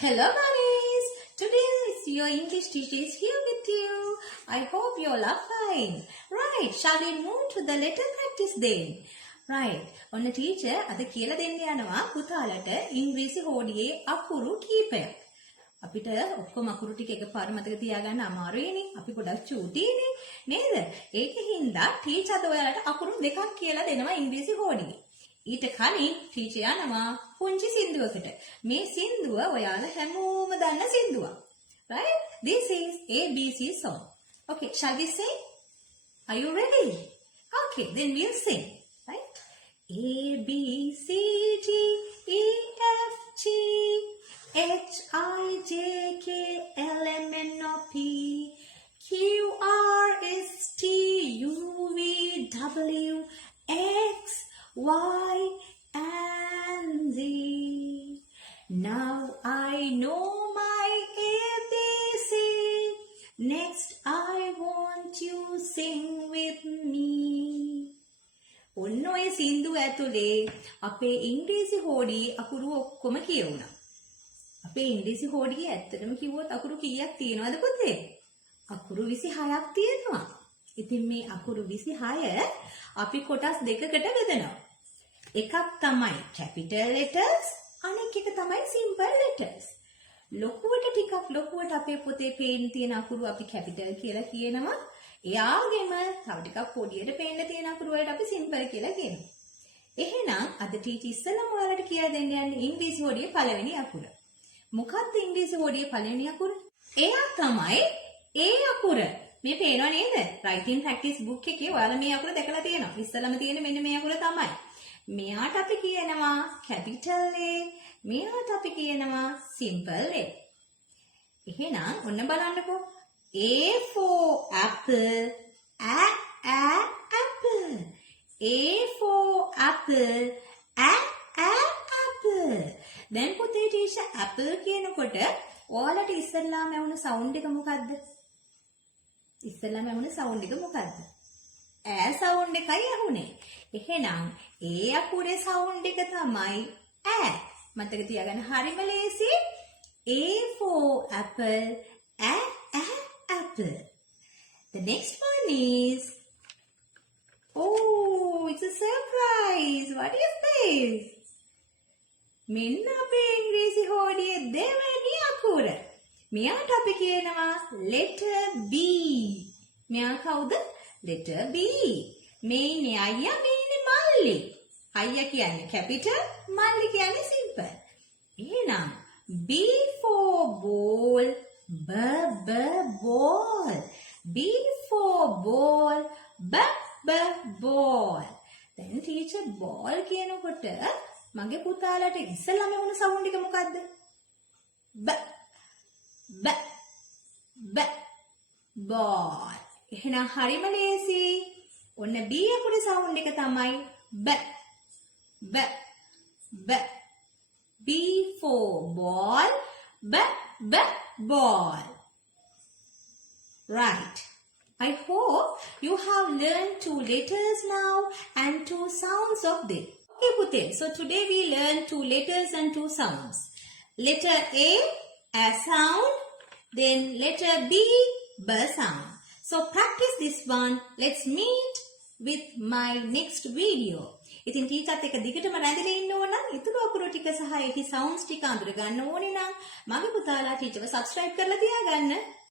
Hello bunnies! Today your English teacher is here with you. I hope you all are fine. Right, shall we move to the letter practice then? Right, ඔන්න teacher අද කියලා දෙන්න යනවා පුතාලට ඉංග්‍රීසි හෝඩියේ අකුරු කීපයක්. අපිට ඔක්කොම අකුරු ටික එකපාර මතක තියාගන්න අමාරුයිනේ. අපි ගොඩක් චූටිනේ නේද? ඒකින්ද teacher අද ඔයාලට අකුරු දෙකක් කියලා දෙනවා ඉංග්‍රීසි හෝඩියේ. ඊට කලින් ටීචර් යනවා පුංචි සින්දුවකට. මේ සින්දුව ඔයාලා හැමෝම දන්න සින්දුවක්. Right? This is ABC song. Okay, shall we sing? Are you ready? Okay, then we'll sing. Right? A B C D E F G H I J K L M N O P Q R S T U V W X Y and Z. Now I know my ABC. Next I want you sing with me. ඔන්න ඔය සින්දුව ඇතුලේ අපේ ඉංග්‍රීසි හෝඩි අකුරු ඔක්කොම කියවුණා. අපේ ඉංග්‍රීසි හෝඩියේ ඇත්තටම කිව්වොත් අකුරු කීයක් තියෙනවද පුතේ? අකුරු 26ක් තියෙනවා. ඉතින් මේ අකුරු 26 අපි කොටස් දෙකකට බෙදනවා. එකක් තමයි capital letters, අනෙක් එක තමයි simple letters. ලොකුවට ටිකක් ලොකුවට අපේ පොතේ පේන්න තියෙන අකුරු අපි capital කියලා කියනවා. එයාගෙම තව ටිකක් පොඩියට පේන්න තියෙන අකුරු වලට අපි simple කියලා කියනවා. එහෙනම් අද ටීචර් ඉස්සෙල්ලාම ඔයාලට කියලා දෙන්න යන්නේ ඉංග්‍රීසි හොඩියේ පළවෙනි අකුර. මොකක්ද ඉංග්‍රීසි හොඩියේ පළවෙනි අකුර? එයා තමයි ඒ අකුර. මේ පේනව නේද? writing practice book එකේ ඔයාලා මේ අකුර දැකලා තියෙනවා. ඉස්සෙල්ලාම තියෙන මෙන්න මේ අකුර තමයි. මෙයාට අපි කියනවා capital A, මෙයාට අපි කියනවා simple A. එහෙනම් ඔන්න බලන්නකෝ. A for apple, apple. A for apple, apple. දැන් පුතේ ටීචර් apple කියනකොට ඔයාලට ඉස්සෙල්ලාම ඇහුණු sound එක මොකද්ද? ඉස්සෙල්ලාම ඇහුණු sound එක මොකද්ද? ඈ sound එකයි ඇහුනේ. එහෙනම් ඒ අකුරේ sound එක තමයි ඈ. මතක තියාගන්න හරිම ලේසි. A for apple, apple. The next one is, oh, it's a surprise. What is this? මෙන්න අපේ ඉංග්‍රීසි හෝඩියේ දෙවෙනි අකුර. මෙයාට අපි කියනවා letter B. මෙයා කවුද? letter B. මේ ඉන්නේ අයියා, මේ ඉන්නේ මල්ලි. අයියා කියන්නේ capital, මල්ලි කියන්නේ simple. එහෙනම් B for ball, ball. B for ball, ball. දැන් teacher ball කියනකොට මගේ පුතාලට ඉස්සෙල්ලාම වුණ sound එක මොකද්ද? ball. එහෙනම් හරිම ලේසි. ඔන්න B අකුරේ sound එක තමයි B for ball, ball. Right. I hope you have learned 2 letters now and 2 sounds of them. Okay, Pute. So today we learn 2 letters and 2 sounds. Letter A sound, then letter B sound. So practice this one. Let's meet with my next video. ඉතින් ටීචර්ත් එක දිගටම රැඳිලා ඉන්න ඕන නම් ඊතුරු අකුරු ටික සහ ඒකේ sounds ටික අඳුර ගන්න ඕනේ නම් මගේ පුතාලා ටීචර්ව subscribe කරලා තියාගන්න.